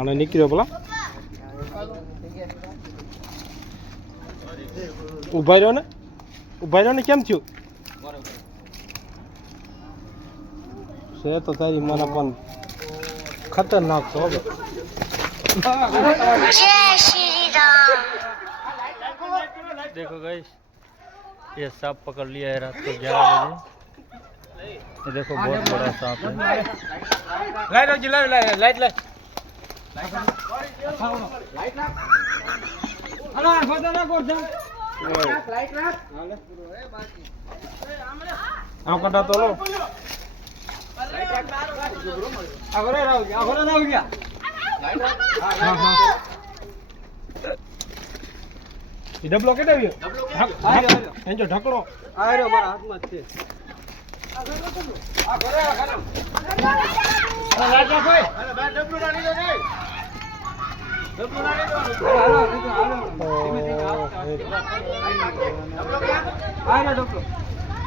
આને નીકળ્યો પેલા ઉભા રહ્યો ને કેમ થયું છે તો તારી મને પણ खतरनाक तो होगा। जय श्री राम। देखो गाइस ये सांप पकड़ लिया है रात को 11 बजे। ये देखो बहुत बड़ा सांप है। लाइट लाइट लाइट कटा तो लो डबलो केटा व्यो एंजो ढकड़ो आर्यो मारा हाथ में छे आ घरे आ खानो राजा भाई अरे डबलो रानी दो नहीं डबलो रानी दो हालो धीमे धीमे डबलो क्या आया डबलो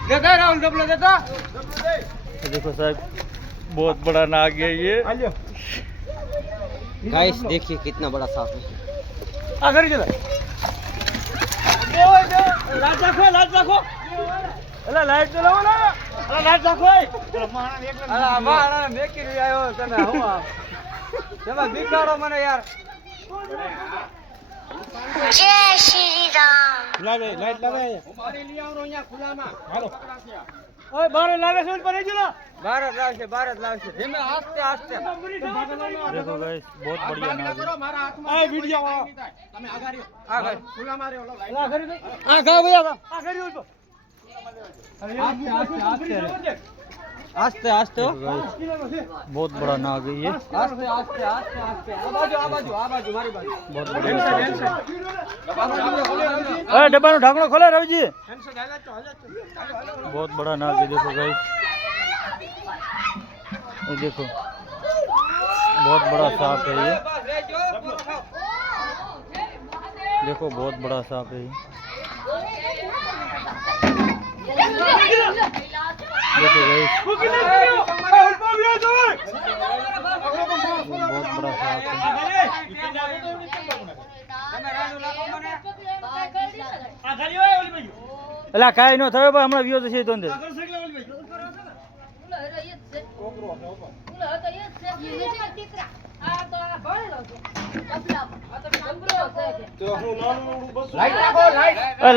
देता राहुल डबलो देता देखो साहब बहुत बड़ा नाग है ये गाइस देखिए कितना बड़ा सांप है आखिर चला लाइट रखो अरे लाइट चलाओ ना अरे लाइट रखो अरे मारा मेकी नहीं आयो तने હું આ તમે દીકાડો મને યાર જય શ્રી રામ લાવે લાઈટ લાવે મારી લઈ આવરો અહીંયા ખુલામાં હાલો ओए बाहर लावे से ऊपर नहीं चला भारत लावશે धीमे आस्ते आस्ते देखो गाइस बहुत बढ़िया नाव है मारा हाथ में ए वीडियो તમે આગારીઓ आगे खुला मारे ओला आ करी दे आ गा भैया आ करी ऊपर आस्ते आस्ते बहुत बड़ा नाग है ये आस्ते आस्ते आस्ते आस्ते आ बाजू मारी बाजू बहुत बढ़िया ए डब्बा नो ढाकणो खोले रवजी बहुत बड़ा नाग है देखो गाइस ये देखो बहुत बड़ा सांप है ये देखो बहुत बड़ा सांप है ये देखो गाइस बहुत बड़ा सांप है एला काई नो थयो भाई हमरा वियो छे तो अंदर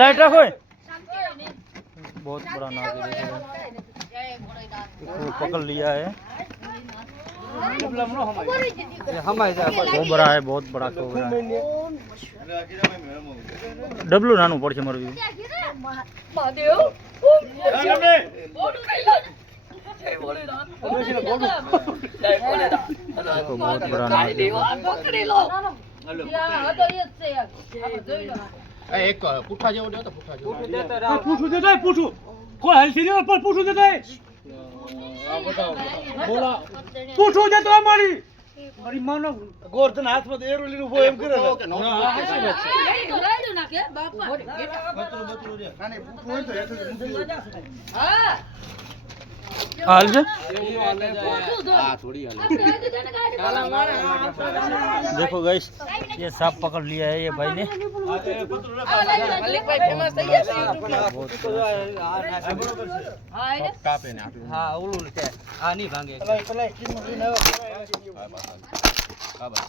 लाइट रखो बहुत बड़ा नाग है पकड़ लिया है कोबरा है बहुत बड़ा कोबरा है डबलू नानू पड़े मारू बहुत बड़ा नाग एक पुठा जेवो दे तो पुठा जेवो पुठू दे पुठू कोई हलसी नहीं पर पुठू दे आ बताओ बोला पुठू दे तो हमारी મારી માનો ગોરધન હાથમાં તો એરો લીલું ઉભો એમ કરે ના હાસી વાત છે રાઈડો નાખે બાપા બતરો રે કાને પૂછો હોય તો હેઠે હા हाल से देखो गाइस ये सांप पकड़ लिया है ये भाई ने मलिक भाई फेमस થઈ ગયા છે કાપે ને હા ઓલું છે આ ની ભાંગે પેલા કિમો લઈને હા બસ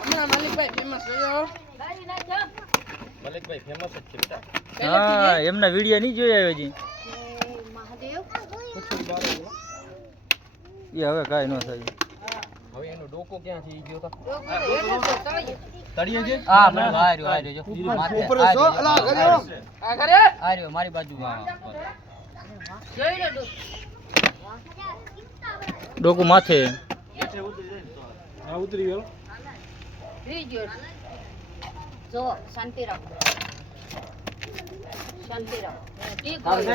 હમણાં મલિક ભાઈ ફેમસ થયો મલિક ભાઈ ફેમસ જ છે હા એમના વિડિયો નહીં જોયા હજી મહાદેવ એ હવે કાઈ ન થાય હવે એનો ડોકો ક્યાં છે ઈ ગયો તો તળિયે છે હા મને આર્યો જો માથે ઉપર છો અલા કર્યો આ કરે આર્યો મારી બાજુ હા જોઈ લે ડોકો માથે હા ઉતરી ગયો થઈ ગયો જો શાંતિ રાખો શાંતિ રાખો ઠીક આપણે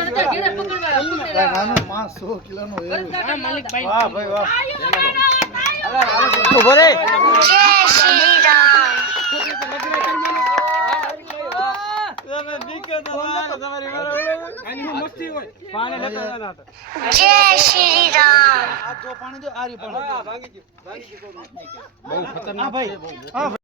નતા ઘેરે પકડવા નાનો 500 કિલોનો એ હા માલિક ભાઈ વાહ ભાઈ વાહ ઉભો રે જય શ્રી રામ તમે દીકે તો તમારી આની મસ્તી હોય પાણી લેતા હતા જય શ્રી રામ બહુ ખતરનાક છે, બહુ